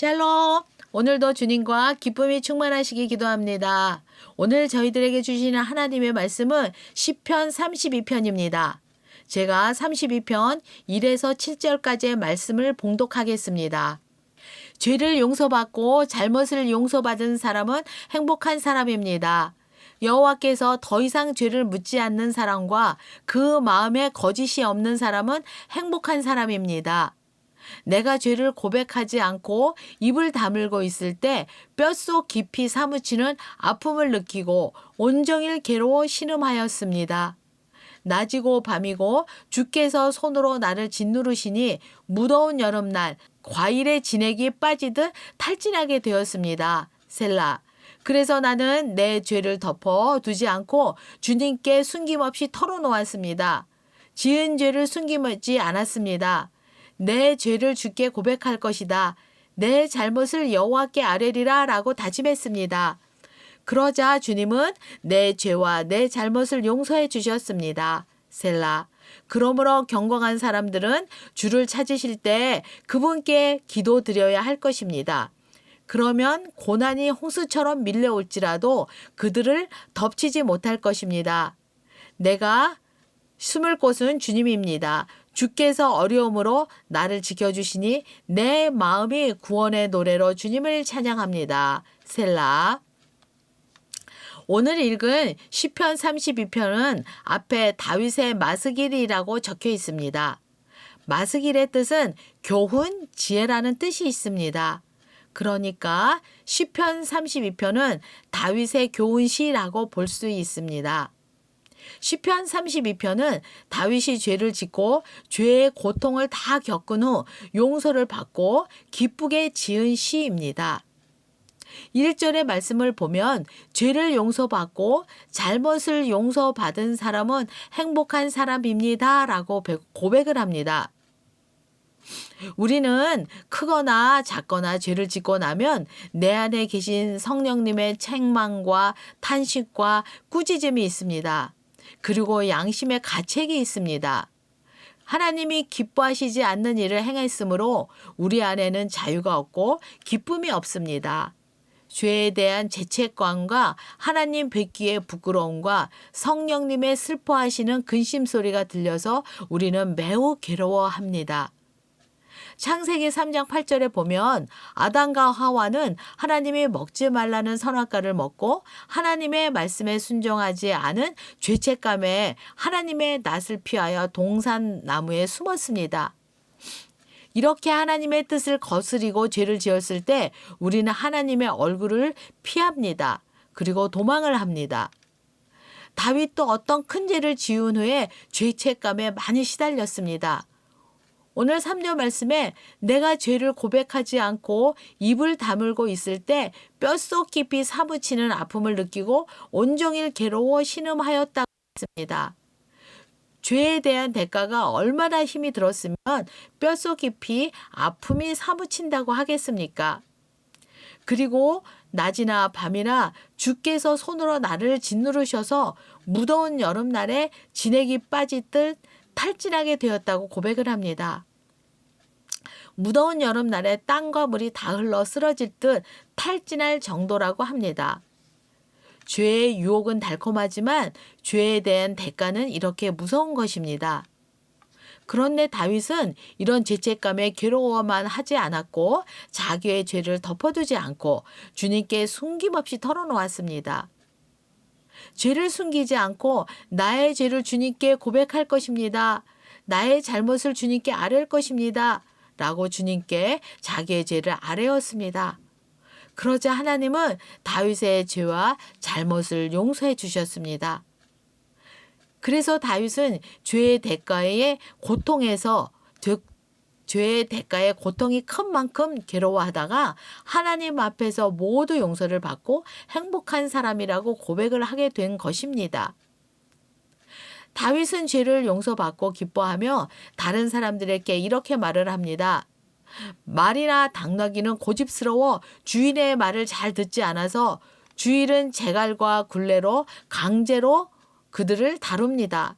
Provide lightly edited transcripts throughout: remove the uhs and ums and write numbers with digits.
샬롬! 오늘도 주님과 기쁨이 충만하시기 기도합니다. 오늘 저희들에게 주시는 하나님의 말씀은 시편 32편입니다. 제가 32편 1에서 7절까지의 말씀을 봉독하겠습니다. 죄를 용서받고 잘못을 용서받은 사람은 행복한 사람입니다. 여호와께서 더 이상 죄를 묻지 않는 사람과 그 마음에 거짓이 없는 사람은 행복한 사람입니다. 내가 죄를 고백하지 않고 입을 다물고 있을 때 뼛속 깊이 사무치는 아픔을 느끼고 온종일 괴로워 신음하였습니다. 낮이고 밤이고 주께서 손으로 나를 짓누르시니 무더운 여름날 과일의 진액이 빠지듯 탈진하게 되었습니다. 셀라. 그래서 나는 내 죄를 덮어 두지 않고 주님께 숨김없이 털어놓았습니다. 지은 죄를 숨기지 않았습니다. 내 죄를 주께 고백할 것이다. 내 잘못을 여호와께 아뢰리라 라고 다짐했습니다. 그러자 주님은 내 죄와 내 잘못을 용서해 주셨습니다. 셀라. 그러므로 경건한 사람들은 주를 찾으실 때 그분께 기도드려야 할 것입니다. 그러면 고난이 홍수처럼 밀려올지라도 그들을 덮치지 못할 것입니다. 내가 숨을 곳은 주님입니다. 주께서 어려움으로 나를 지켜주시니 내 마음이 구원의 노래로 주님을 찬양합니다. 셀라. 오늘 읽은 시편 32편은 앞에 다윗의 마스길이라고 적혀 있습니다. 마스길의 뜻은 교훈, 지혜라는 뜻이 있습니다. 그러니까 시편 32편은 다윗의 교훈시라고 볼 수 있습니다. 시편 32편은 다윗이 죄를 짓고 죄의 고통을 다 겪은 후 용서를 받고 기쁘게 지은 시입니다. 1절의 말씀을 보면 죄를 용서받고 잘못을 용서받은 사람은 행복한 사람입니다 라고 고백을 합니다. 우리는 크거나 작거나 죄를 짓고 나면 내 안에 계신 성령님의 책망과 탄식과 꾸짖음이 있습니다. 그리고 양심의 가책이 있습니다. 하나님이 기뻐하시지 않는 일을 행했으므로 우리 안에는 자유가 없고 기쁨이 없습니다. 죄에 대한 죄책감과 하나님 뵙기의 부끄러움과 성령님의 슬퍼하시는 근심 소리가 들려서 우리는 매우 괴로워합니다. 창세기 3장 8절에 보면 아담과 하와는 하나님이 먹지 말라는 선악과를 먹고 하나님의 말씀에 순종하지 않은 죄책감에 하나님의 낯을 피하여 동산나무에 숨었습니다. 이렇게 하나님의 뜻을 거스리고 죄를 지었을 때 우리는 하나님의 얼굴을 피합니다. 그리고 도망을 합니다. 다윗도 어떤 큰 죄를 지은 후에 죄책감에 많이 시달렸습니다. 오늘 3절 말씀에 내가 죄를 고백하지 않고 입을 다물고 있을 때 뼛속 깊이 사무치는 아픔을 느끼고 온종일 괴로워 신음하였다고 했습니다. 죄에 대한 대가가 얼마나 힘이 들었으면 뼛속 깊이 아픔이 사무친다고 하겠습니까? 그리고 낮이나 밤이나 주께서 손으로 나를 짓누르셔서 무더운 여름날에 진액이 빠지듯 탈진하게 되었다고 고백을 합니다. 무더운 여름날에 땅과 물이 다 흘러 쓰러질 듯 탈진할 정도라고 합니다. 죄의 유혹은 달콤하지만 죄에 대한 대가는 이렇게 무서운 것입니다. 그런데 다윗은 이런 죄책감에 괴로워만 하지 않았고 자기의 죄를 덮어두지 않고 주님께 숨김없이 털어놓았습니다. 죄를 숨기지 않고 나의 죄를 주님께 고백할 것입니다. 나의 잘못을 주님께 아뢰을 것입니다. 라고 주님께 자기의 죄를 아뢰었습니다. 그러자 하나님은 다윗의 죄와 잘못을 용서해 주셨습니다. 그래서 다윗은 죄의 대가의 고통에서 죄의 대가의 고통이 큰 만큼 괴로워하다가 하나님 앞에서 모두 용서를 받고 행복한 사람이라고 고백을 하게 된 것입니다. 다윗은 죄를 용서받고 기뻐하며 다른 사람들에게 이렇게 말을 합니다. 말이나 당나귀는 고집스러워 주인의 말을 잘 듣지 않아서 주인은 재갈과 굴레로 강제로 그들을 다룹니다.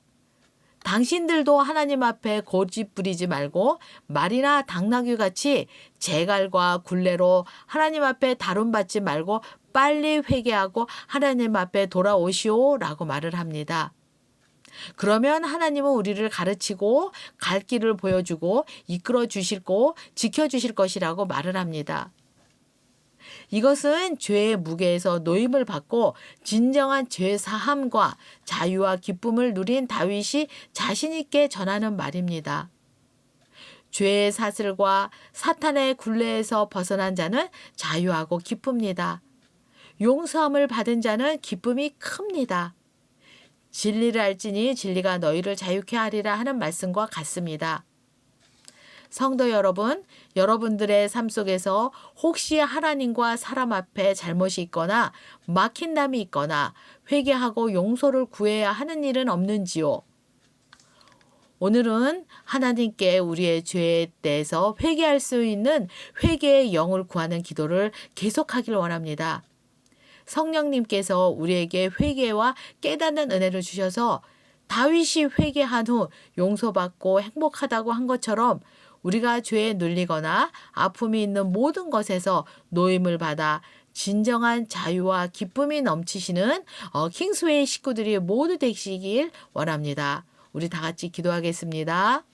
당신들도 하나님 앞에 고집 부리지 말고 말이나 당나귀 같이 재갈과 굴레로 하나님 앞에 다름받지 말고 빨리 회개하고 하나님 앞에 돌아오시오라고 말을 합니다. 그러면 하나님은 우리를 가르치고 갈 길을 보여주고 이끌어 주시고 지켜 주실 것이라고 말을 합니다. 이것은 죄의 무게에서 노임을 받고 진정한 죄 사함과 자유와 기쁨을 누린 다윗이 자신 있게 전하는 말입니다. 죄의 사슬과 사탄의 굴레에서 벗어난 자는 자유하고 기쁩니다. 용서함을 받은 자는 기쁨이 큽니다. 진리를 알지니 진리가 너희를 자유케 하리라 하는 말씀과 같습니다. 성도 여러분, 여러분들의 삶 속에서 혹시 하나님과 사람 앞에 잘못이 있거나 막힌담이 있거나 회개하고 용서를 구해야 하는 일은 없는지요? 오늘은 하나님께 우리의 죄에 대해서 회개할 수 있는 회개의 영을 구하는 기도를 계속하길 원합니다. 성령님께서 우리에게 회개와 깨닫는 은혜를 주셔서 다윗이 회개한 후 용서받고 행복하다고 한 것처럼 우리가 죄에 눌리거나 아픔이 있는 모든 것에서 노임을 받아 진정한 자유와 기쁨이 넘치시는 킹스웨이 식구들이 모두 되시길 원합니다. 우리 다 같이 기도하겠습니다.